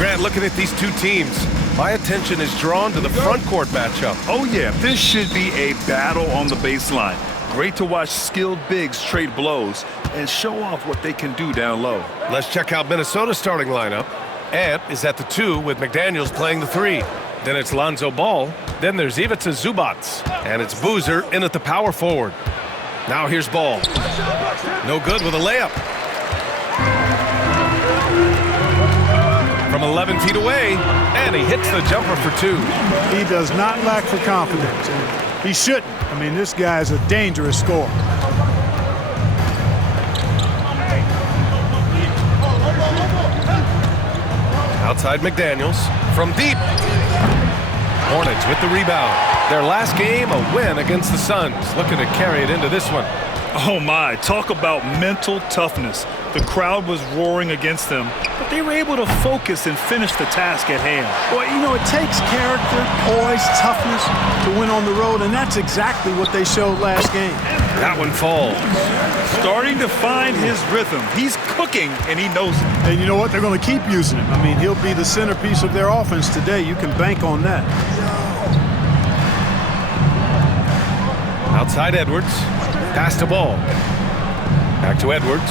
Grant, looking at these two teams, my attention is drawn to the front court matchup. Oh yeah, this should be a battle on the baseline. Great to watch skilled bigs trade blows and show off what they can do down low. Let's check out Minnesota's starting lineup. Ant is at the 2 with McDaniels playing the 3. Then it's Lonzo Ball. Then there's Ivica Zubac. And it's Boozer in at the power forward. Now here's Ball. No good with a layup. From 11 feet away, and he hits the jumper for 2. He does not lack for confidence, and he shouldn't. I mean, this guy is a dangerous scorer. Outside McDaniels from deep. Hornets with the rebound. Their last game, a win against the Suns. Looking to carry it into this one. Oh my, talk about mental toughness. The crowd was roaring against them, but they were able to focus and finish the task at hand. Well, you know, it takes character, poise, toughness to win on the road, and that's exactly what they showed last game. That one falls. Starting to find his rhythm. He's cooking, and he knows it. And you know what? They're going to keep using him. I mean, he'll be the centerpiece of their offense today. You can bank on that. Outside Edwards. Pass the ball. Back to Edwards.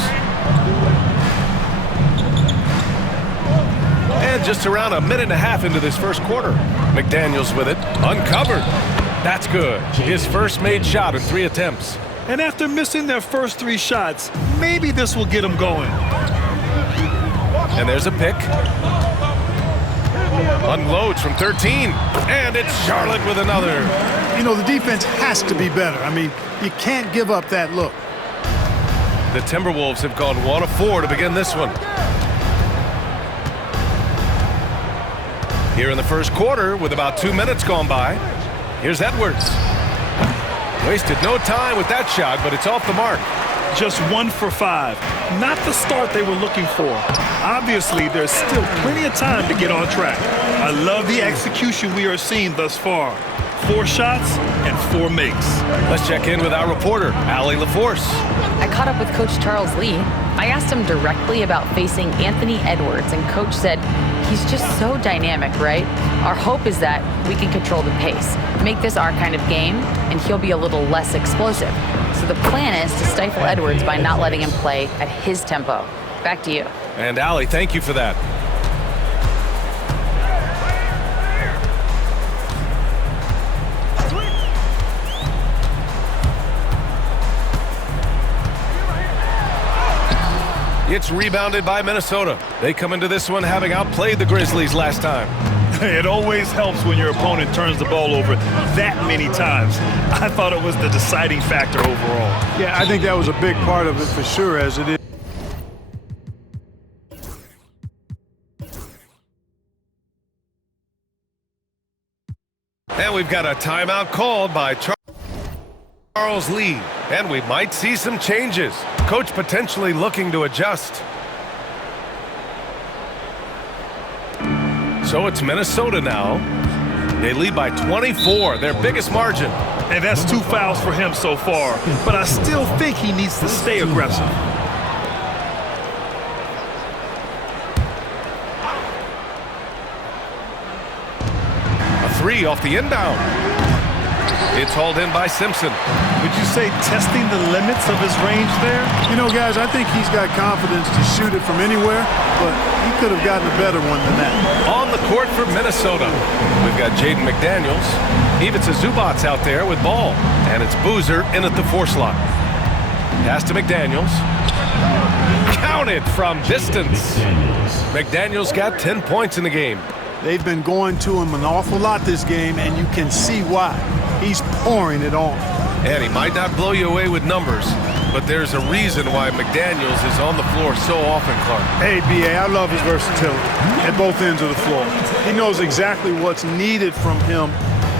And just around a minute and a half into this first quarter. McDaniels with it. Uncovered. That's good. His first made shot in 3 attempts. And after missing their first 3 shots, maybe this will get them going. And there's a pick. Unloads from 13. And it's Charlotte with another. You know, the defense has to be better. I mean, you can't give up that look. The Timberwolves have gone 1 of 4 to begin this one. Here in the first quarter with about 2 minutes gone by. Here's Edwards. Wasted no time with that shot, but it's off the mark. Just 1 for 5. Not the start they were looking for. Obviously, there's still plenty of time to get on track. I love the execution we are seeing thus far. 4 shots and 4 makes. Let's check in with our reporter, Allie LaForce. I caught up with Coach Charles Lee. I asked him directly about facing Anthony Edwards, and Coach said he's just so dynamic, right? Our hope is that we can control the pace, make this our kind of game, and he'll be a little less explosive. So the plan is to stifle Edwards by not letting him play at his tempo. Back to you. And Allie, thank you for that. It's rebounded by Minnesota. They come into this one having outplayed the Grizzlies last time. It always helps when your opponent turns the ball over that many times. I thought it was the deciding factor overall. Yeah, I think that was a big part of it for sure, as it is. And we've got a timeout called by Charles Lee. And we might see some changes. Coach potentially looking to adjust. So it's Minnesota now. They lead by 24, their biggest margin. And that's 2 fouls for him so far. But I still think he needs to stay aggressive. A 3 off the inbound. It's hauled in by Simpson. Would you say testing the limits of his range there? You know, guys, I think he's got confidence to shoot it from anywhere, but he could have gotten a better one than that. On the court for Minnesota, we've got Jaden McDaniels. Ivica Zubac out there with ball. And it's Boozer in at the 4 slot. Pass to McDaniels. Counted from distance. McDaniels got 10 points in the game. They've been going to him an awful lot this game, and you can see why. He's pouring it on. And he might not blow you away with numbers, but there's a reason why McDaniels is on the floor so often, Clark. Hey, B.A., I love his versatility at both ends of the floor. He knows exactly what's needed from him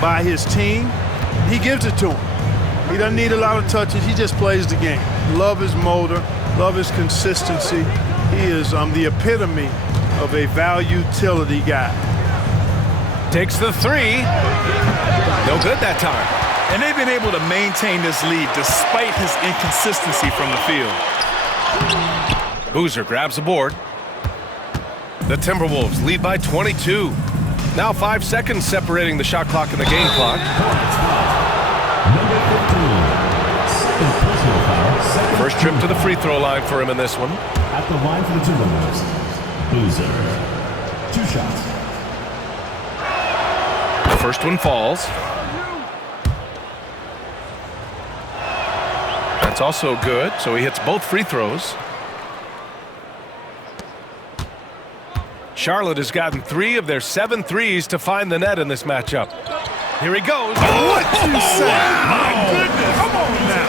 by his team. He gives it to him. He doesn't need a lot of touches. He just plays the game. Love his motor, love his consistency. He is the epitome of a value-utility guy. Takes the 3. No good that time. And they've been able to maintain this lead despite his inconsistency from the field. Boozer grabs the board. The Timberwolves lead by 22. Now 5 seconds separating the shot clock and the game clock. Number 15. Second personal foul. First trip to the free throw line for him in this one. At the line for the Timberwolves. Boozer. 2 shots. The first one falls. That's also good, so he hits both free throws. Charlotte has gotten 3 of their 7 threes to find the net in this matchup. Here he goes. What you say? My goodness. Come on now.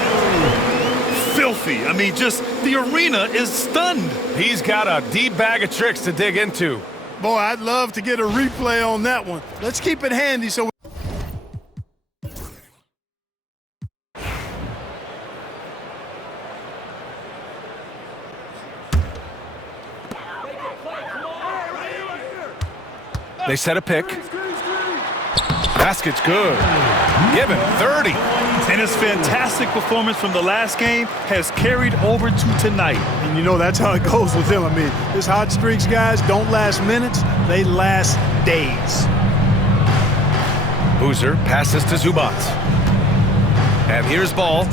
Filthy. I mean, just the arena is stunned. He's got a deep bag of tricks to dig into. Boy, I'd love to get a replay on that one. Let's keep it handy so They set a pick. Basket's good. Give him 30. And his fantastic performance from the last game has carried over to tonight. And you know that's how it goes with him. I mean, his hot streaks, guys, don't last minutes. They last days. Boozer passes to Zubac. And here's Ball.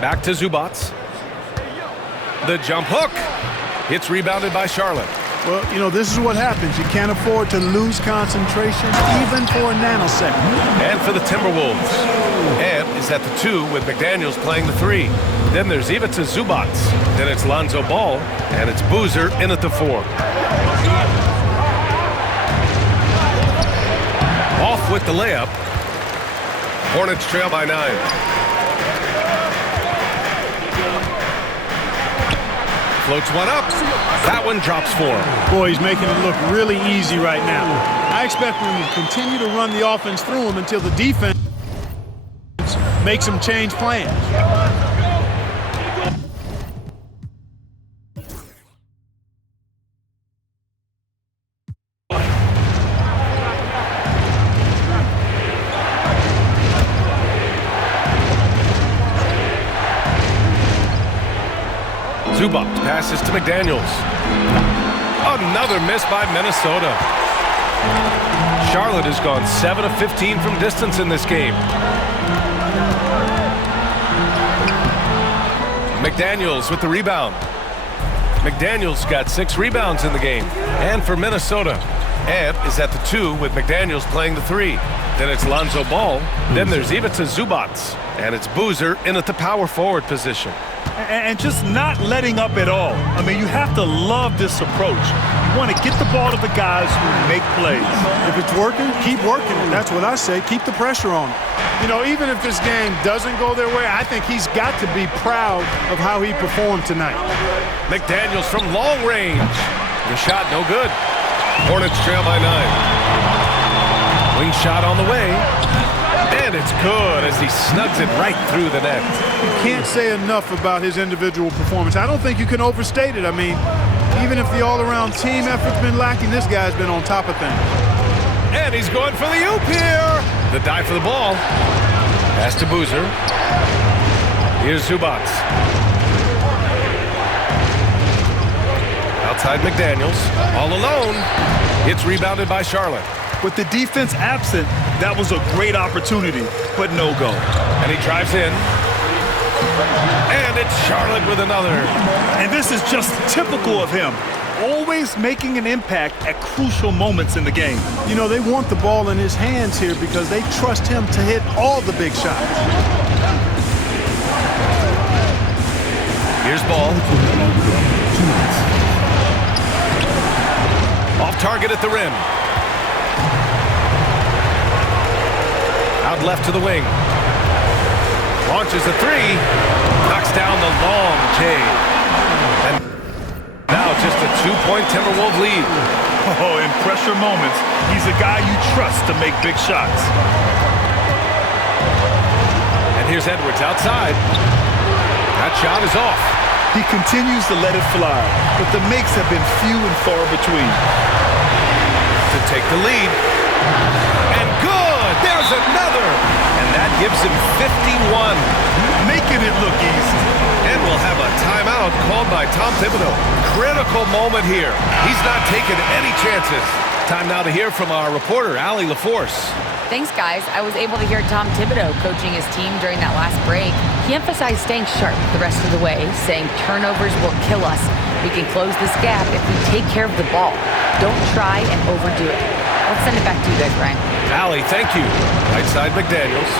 Back to Zubac. The jump hook. It's rebounded by Charlotte. Well, you know, this is what happens. You can't afford to lose concentration even for a nanosecond. And for the Timberwolves, Ed is at the 2 with McDaniels playing the 3. Then there's Ivica Zubac. Then it's Lonzo Ball, and it's Boozer in at the 4. Off with the layup. Hornets trail by 9. Floats one up. That one drops for him. Boy, he's making it look really easy right now. I expect him to continue to run the offense through him until the defense makes him change plans. Zubac passes to McDaniels. Another miss by Minnesota. Charlotte has gone 7 of 15 from distance in this game. McDaniels with the rebound. McDaniels got 6 rebounds in the game. And for Minnesota, Ed is at the 2 with McDaniels playing the 3. Then it's Lonzo Ball. Then there's Ivica Zubac. And it's Boozer in at the power forward position. And just not letting up at all. I mean, you have to love this approach. You want to get the ball to the guys who make plays. If it's working, keep working. That's what I say. Keep the pressure on him. You know, even if this game doesn't go their way, I think he's got to be proud of how he performed tonight. McDaniels from long range. The shot no good. Hornets trail by 9. Wing shot on the way. And it's good as he snugs it right through the net. You can't say enough about his individual performance. I don't think you can overstate it. I mean, even if the all-around team effort's been lacking, this guy's been on top of things. And he's going for the oop here. The dive for the ball. Pass to Boozer. Here's Zubac. Outside McDaniels. All alone. It's rebounded by Charlotte. With the defense absent, that was a great opportunity, but no go. And he drives in. And it's Charlotte with another. And this is just typical of him. Always making an impact at crucial moments in the game. You know, they want the ball in his hands here because they trust him to hit all the big shots. Here's Ball. Off target at the rim. Out left to the wing. Launches a 3. Knocks down the long J. And now just a 2-point Timberwolves lead. Oh, in pressure moments, he's a guy you trust to make big shots. And here's Edwards outside. That shot is off. He continues to let it fly, but the makes have been few and far between. To take the lead. And good! There's another! And that gives him 51. Making it look easy. And we'll have a timeout called by Tom Thibodeau. Critical moment here. He's not taking any chances. Time now to hear from our reporter, Allie LaForce. Thanks, guys. I was able to hear Tom Thibodeau coaching his team during that last break. He emphasized staying sharp the rest of the way, saying turnovers will kill us. We can close this gap if we take care of the ball. Don't try and overdo it. Let's send it back to you guys, Brian. Allie, thank you. Right side, McDaniels.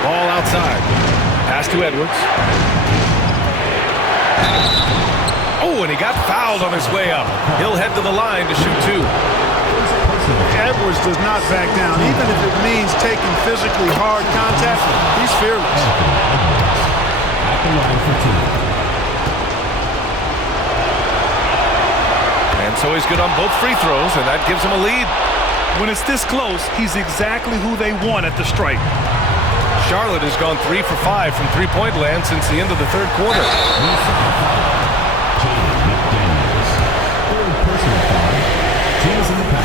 Ball outside. Pass to Edwards. Oh, and he got fouled on his way up. He'll head to the line to shoot two. Edwards does not back down. Even if it means taking physically hard contact, he's fearless. At the line for two. And so he's good on both free throws, and that gives him a lead. When it's this close, he's exactly who they want at the stripe. Charlotte has gone 3 for 5 from three-point land since the end of the third quarter. Jaden McDaniels. Third personal foul. Teams in the pack.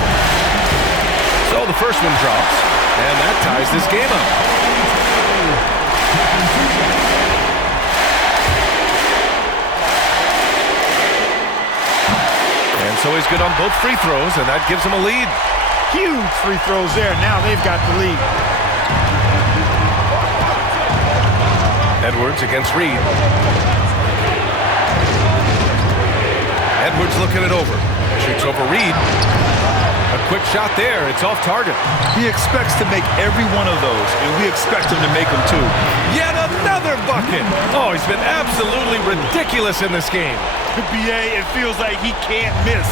So the first one drops, and that ties this game up. And so he's good on both free throws, and that gives him a lead. Huge free throws there. Now they've got the lead. Edwards against Reed. Edwards looking it over. Shoots over Reed. A quick shot there. It's off target. He expects to make every one of those, and we expect him to make them too. Yet another bucket. Oh, he's been absolutely ridiculous in this game. BA, it feels like he can't miss.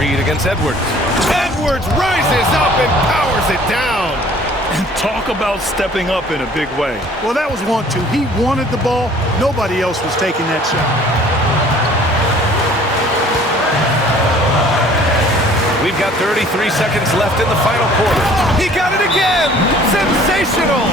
Reed against Edwards. Edwards rises up and powers it down. And talk about stepping up in a big way. Well, that was 1-2. He wanted the ball. Nobody else was taking that shot. We've got 33 seconds left in the final quarter. He got it again! Sensational!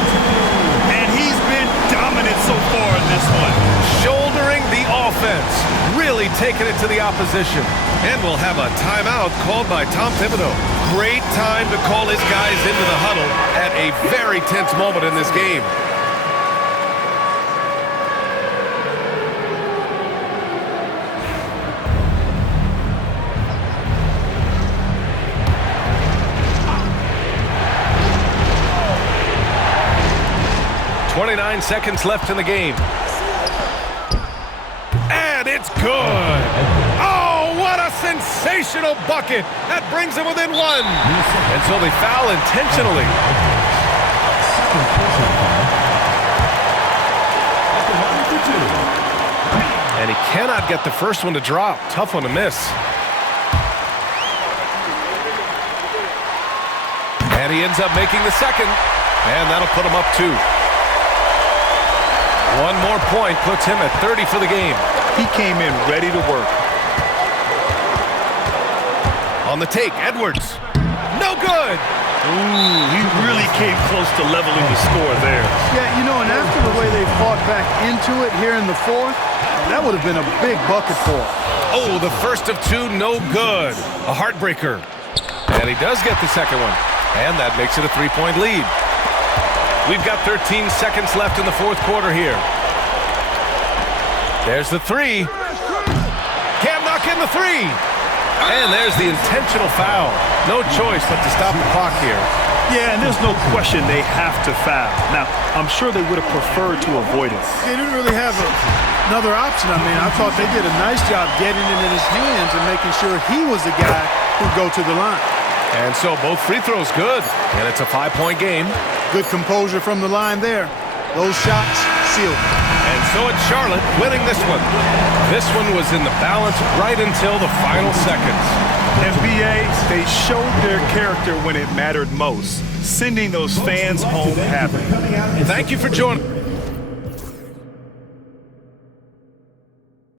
And he's been dominant so far in this one. Shouldering the offense. Really taking it to the opposition. And we'll have a timeout called by Tom Thibodeau. Great time to call his guys into the huddle at a very tense moment in this game. .29 seconds left in the game. And it's good. Oh, what a sensational bucket. That brings them within one. And so they foul intentionally. Second personal foul. At the line for two. And he cannot get the first one to drop. Tough one to miss. And he ends up making the second. And that'll put him up 2. One more point puts him at 30 for the game. He came in ready to work. On the take, Edwards. No good. Ooh, he really came close to leveling the score there. Yeah, you know, and after the way they fought back into it here in the fourth, that would have been a big bucket for him. Oh, the first of 2, no good. A heartbreaker. And he does get the second one. And that makes it a 3-point lead. We've got 13 seconds left in the fourth quarter here. There's the 3. Cam knock in the 3. And there's the intentional foul. No choice but to stop the clock here. Yeah, and there's no question they have to foul. Now, I'm sure they would have preferred to avoid it. They didn't really have another option. I mean, I thought they did a nice job getting it in his hands and making sure he was the guy who'd go to the line. And so both free throws good. And it's a 5-point game. Good composure from the line there. Those shots sealed. And so it's Charlotte winning this one. This one was in the balance right until the final seconds. And BA, they showed their character when it mattered most, sending those fans home happy. Thank you for joining.